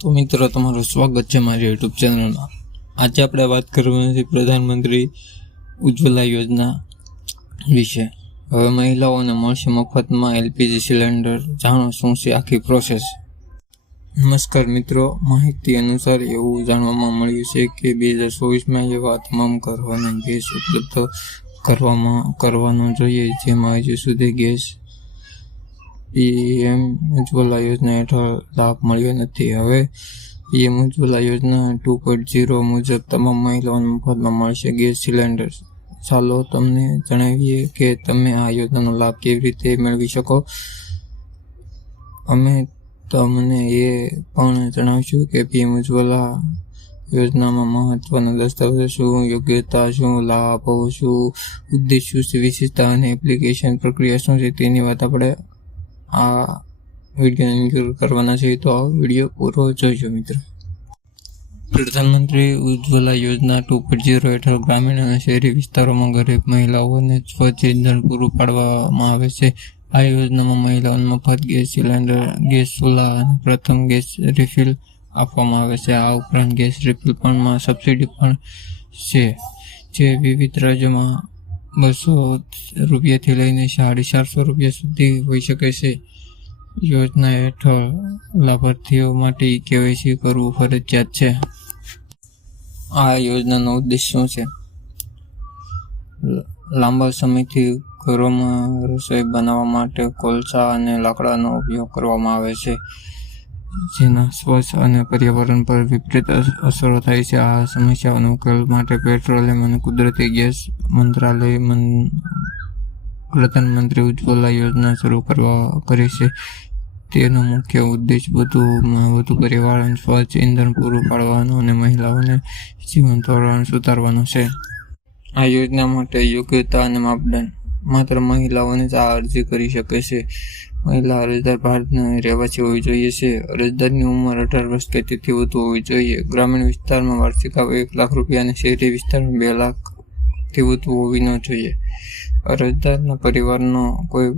તો મિત્રો તમારું સ્વાગત છે મારી યુટ્યુબ ચેનલમાં. આજે આપણે વાત કરવાની છે પ્રધાનમંત્રી ઉજ્જવલા યોજના વિશે. હવે મહિલાઓને મળશે મફતમાં એલપીજી સિલિન્ડર. જાણો શું છે આખી પ્રોસેસ. નમસ્કાર મિત્રો, માહિતી અનુસાર એવું જાણવામાં મળ્યું છે કે 2024માં એવા તમામ ઘરોને ગેસ ઉપલબ્ધ કરવાનો જોઈએ જેમાં હજુ સુધી ગેસ પીએમ ઉજ્જવલા યોજના હેઠળ લાભ મળ્યો નથી. હવે પીએમ ઉજ્જવલા યોજના 2.0 મુજબ તમામ મહિલાઓને મફતમાં મળશે ગેસ સિલિન્ડર. ચાલો તમને જણાવીએ કે તમે આ યોજનાનો લાભ કેવી રીતે મેળવી શકો. અમે તમને એ પણ જણાવશું કે પીએમ ઉજ્જવલા યોજનામાં મહત્વના દસ્તાવેજો શું, યોગ્યતા શું, લાભો શું, ઉદ્દેશ શું, વિશેષતા અને એપ્લિકેશન પ્રક્રિયા શું છે તેની વાત આપણે આ વિડીયો ઇન્ક્લુડ કરવાના છે. તો આ વિડીયો પૂરો જોઈજો મિત્રો. પ્રધાનમંત્રી ઉજ્જવલા યોજના 2.0 હેઠળ ગ્રામીણ અને શહેરી વિસ્તારોમાં ગરીબ મહિલાઓને સ્વચ્છ ઇંધણ પૂરું પાડવામાં આવે છે. આ યોજનામાં મહિલાઓને મફત ગેસ સિલિન્ડર, ગેસ ચૂલા અને પ્રથમ ગેસ રિફિલ આપવામાં આવે છે. આ ઉપરાંત ગેસ રિફિલ પણમાં સબસિડી પણ છે જે વિવિધ રાજ્યોમાં 200 રૂપિયાથી લઈને 450 રૂપિયા સુધી હોઈ શકે છે. યોજના હેઠળ લાભાર્થીઓ માટે કેવાયસી કરવું ફરજિયાત છે. આ યોજનાનો ઉદ્દેશ શું છે? લાંબા સમયથી ઘરોમાં રસોઈ બનાવવા માટે કોલસા અને લાકડાનો ઉપયોગ કરવામાં આવે છે, જેના સ્વાસ્થ્ય અને પર્યાવરણ પર વિપરીત અસરો થાય છે. આ સમસ્યાઓનો ઉકેલ માટે પેટ્રોલિયમ અને કુદરતી ગેસ મંત્રાલય પ્રધાનમંત્રી ઉજ્જવલા યોજના શરૂ કરી છે. તેનો મુખ્ય ઉદ્દેશ વધુમાં વધુ પરિવારોને સ્વચ્છ ઇંધણ પૂરું પાડવાનો અને મહિલાઓને જીવન ધોરણ સુધારવાનો છે. આ યોજના માટે યોગ્યતા અને માપદંડ. માત્ર મહિલાઓને જ આ અરજી કરી શકે છે. મહિલા અરજદાર ભારતની રહેવાસી હોવી જોઈએ છે. અરજદારની ઉંમર 18 વર્ષ કે તેથી વધુ હોવી જોઈએ. ગ્રામીણ વિસ્તારમાં વાર્ષિક આવક 1 લાખ રૂપિયા અને શહેરી વિસ્તારમાં 2 લાખથી વધુ હોવી ન જોઈએ. અરજદારના પરિવારનો કોઈ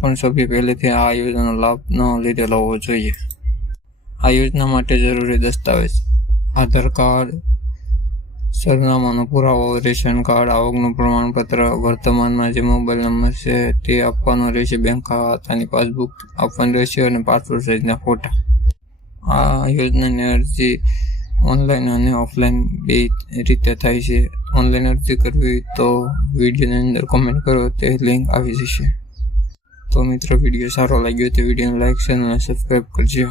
પણ સભ્ય પહેલેથી આ યોજનાનો લાભ ન લીધેલો હોવો જોઈએ. આ યોજના માટે જરૂરી દસ્તાવેજ: આધાર કાર્ડ, સરનામાનો પુરાવો, રેશન કાર્ડ, આવકનું પ્રમાણપત્ર, વર્તમાનમાં જે મોબાઈલ નંબર છે તે આપવાનો રહેશે, બેંક ખાતાની પાસબુક આપવાની રહેશે અને પાસપોર્ટ સાઇઝના ફોટા. આ યોજનાની અરજી ઓનલાઈન અને ઓફલાઈન બે રીતે થાય છે. ઓનલાઈન અરજી કરવી તો વિડીયોની અંદર કોમેન્ટ કરો, તે લિંક આવી જશે. તો મિત્રો, વિડીયો સારો લાગ્યો તો વિડીયોને લાઈક, શેર અને સબસ્ક્રાઈબ કરજો.